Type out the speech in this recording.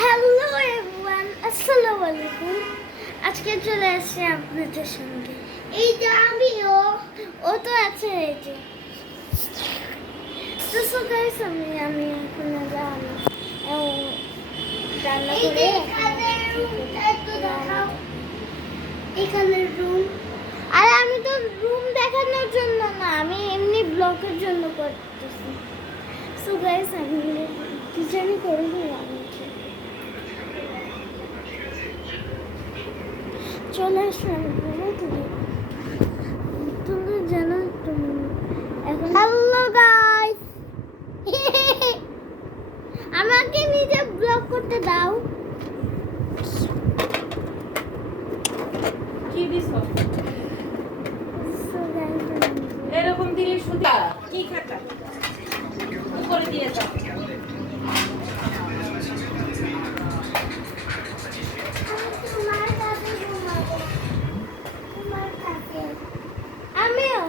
Hello everyone, আসসালামু আলাইকুম। আজকে চলে আসছি আপনাদের সঙ্গে। এই যে আমিও, ও তো আছে এই যে। তো সো গাইস, আমি এখন রান্না করে এখানে রুম। আরে আমি তো রুম দেখানোর জন্য না, আমি এমনি ব্লগের জন্য করতেছি। সো গাইস, আমি কিচেনে করে দিলাম। চলে আসলাম তুমি জানো তুমি এখন। হ্যালো গাইস, আমাকে নিজে ব্লগ করতে দাও। কি দিছো এরকম দিলে সুদা কি খাতা করে দিয়ে যাও। আমিও